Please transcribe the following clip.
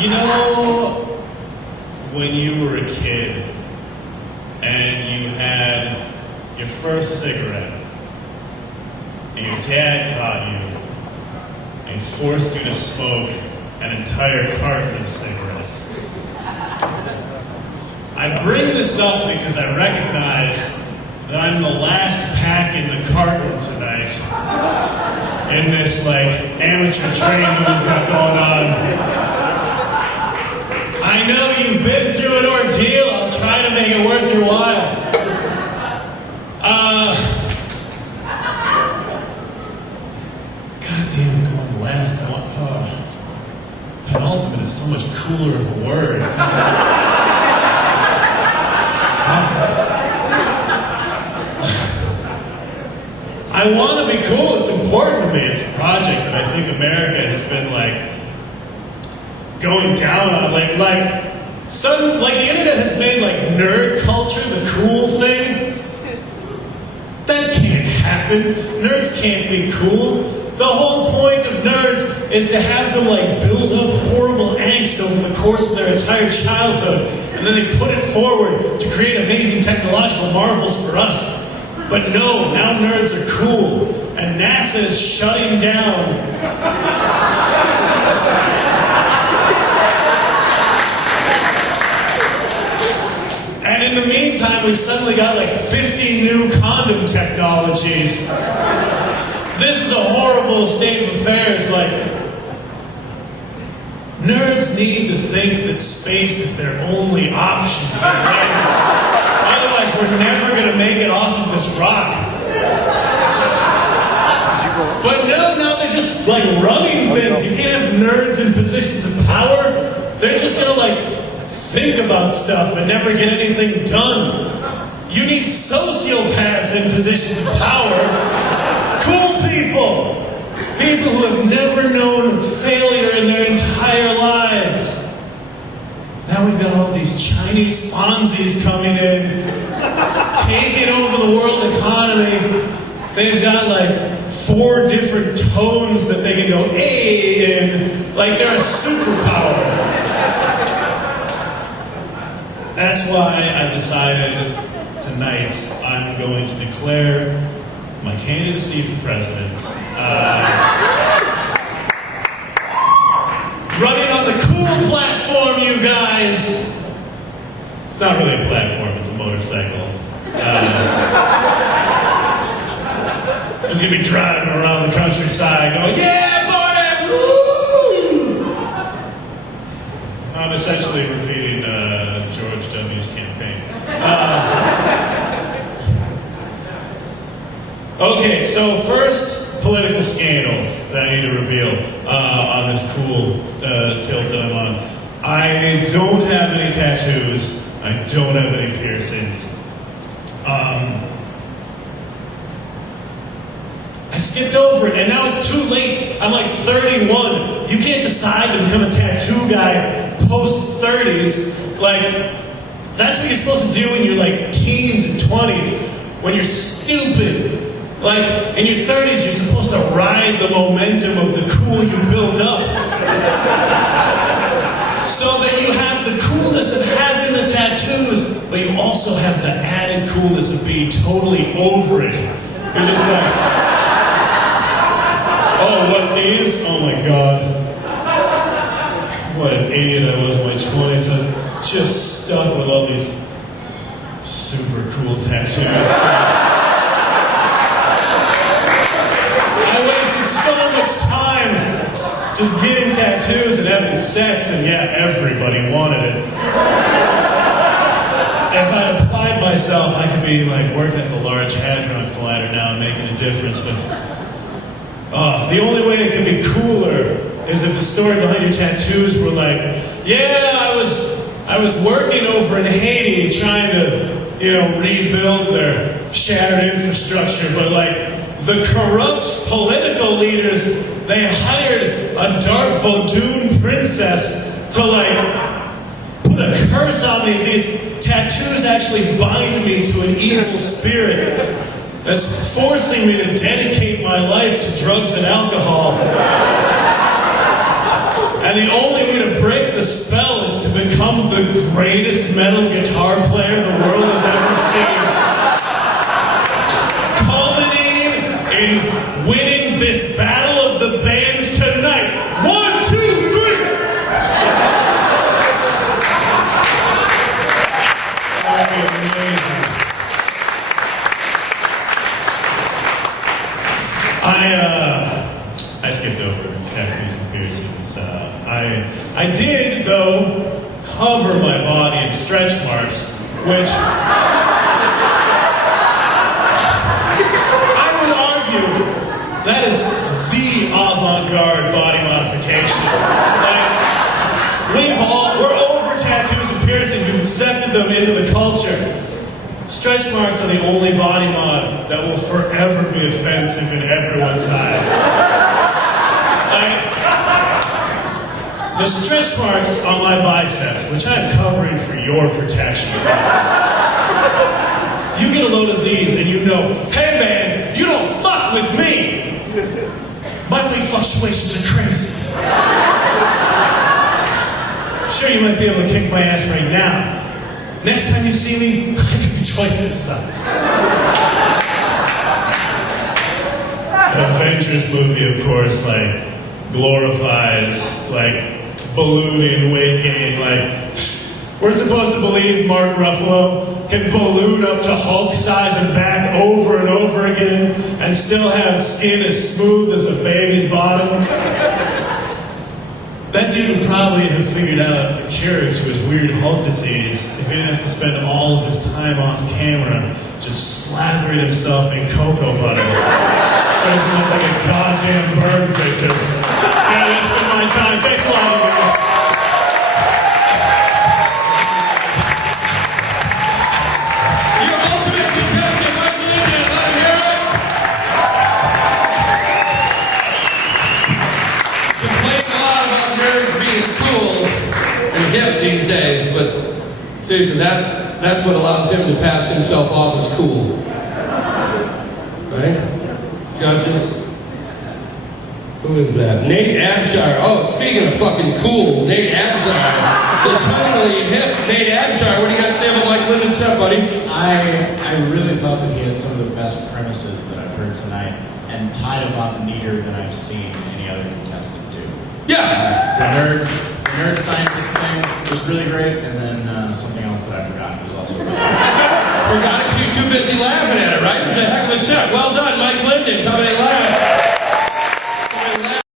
You know, when you were a kid and you had your first cigarette and your dad caught you and forced you to smoke an entire carton of cigarettes. I bring this up because I recognize that I'm the last pack in the carton tonight in this amateur train that we've got going on. I know you've been through an ordeal. I'll try to make it worth your while. God damn it, going last. Penultimate is so much cooler of a word. I want to be cool. It's important to me. It's a project that I think America has been going down on. The internet has made nerd culture the cool thing. That can't happen. Nerds can't be cool. The whole point of nerds is to have them build up horrible angst over the course of their entire childhood, and then they put it forward to create amazing technological marvels for us. But no, now nerds are cool, and NASA is shutting down. And in the meantime, we've suddenly got 50 new condom technologies. This is a horrible state of affairs. Nerds need to think that space is their only option to get laid. Otherwise, we're never going to make it off of this rock. But no, now they're just running things. You can't have nerds in positions of power. They're just going to think about stuff and never get anything done. You need sociopaths in positions of power. Cool people. People who have never known failure in their entire lives. Now we've got all these Chinese Fonzies coming in, taking over the world economy. They've got 4 different tones that they can go A in, they're a superpower. That's why I've decided tonight I'm going to declare my candidacy for president. Running on the cool platform, you guys. It's not really a platform, it's a motorcycle. Just gonna be driving around the countryside going, yeah, boy! Woo! I'm essentially repeating George W.'s campaign. Okay, so first political scandal that I need to reveal on this cool tilt that I'm on. I don't have any tattoos. I don't have any piercings. I skipped over it, and now it's too late. I'm 31. You can't decide to become a tattoo guy post-30s. That's what you're supposed to do in your teens and 20s, when you're stupid. In your 30s, you're supposed to ride the momentum of the cool you build up. So that you have the coolness of having the tattoos, but you also have the added coolness of being totally over it. You're just oh, what, these? Oh my God. What an idiot I was in my 20s. I was just stuck with all these super cool tattoos. So much time just getting tattoos and having sex, and yeah, everybody wanted it. If I'd applied myself, I could be working at the Large Hadron Collider now and making a difference, but the only way it could be cooler is if the story behind your tattoos were yeah, I was working over in Haiti trying to, rebuild their shattered infrastructure, but the corrupt political leaders, they hired a dark Vodun princess to put a curse on me. These tattoos actually bind me to an evil spirit that's forcing me to dedicate my life to drugs and alcohol. And the only way to break the spell is to become the greatest metal guitar player the world has ever seen. Culminating in winning this battle of the bands tonight. 1, 2, 3! That would be amazing. I skipped over tattoos and piercings. I did, though, cover my body in stretch marks, which I would argue that is the avant-garde body modification. Like, we're over tattoos and piercings. We've accepted them into the culture. Stretch marks are the only body mod that will forever be offensive in everyone's eyes. The stretch marks on my biceps, which I'm covering for your protection. You get a load of these and you know, hey man, you don't fuck with me. My weight fluctuations are crazy. Sure, you might be able to kick my ass right now. Next time you see me, I could be twice this size. The Avengers movie, of course, like, glorifies, like, ballooning weight gain. Like, we're supposed to believe Mark Ruffalo can balloon up to Hulk size and back over and over again and still have skin as smooth as a baby's bottom. That dude would probably have figured out the cure to his weird Hulk disease if he didn't have to spend all of his time off camera just slathering himself in cocoa butter. So he doesn't look like a goddamn burn victim. Yeah, that's been my time. Thanks a lot, you guys. Your ultimate contestant, Mike Linden. Let him hear it. Complain a lot about nerds being cool and hip these days, but seriously, that's what allows him to pass himself off as cool. Right? Judges? Who is that? Nate Abshire. Oh, speaking of fucking cool, Nate Abshire. The totally hip Nate Abshire. What do you got to say about Mike Linden's set, buddy? I really thought that he had some of the best premises that I've heard tonight, and tied him up neater than I've seen any other contestant do. Yeah! The nerd scientist thing was really great, and then something else that I forgot was also really great. Forgot it 'cause you're too busy laughing at it, right? It was a heck of a set. Well done, Mike Linden, coming in live.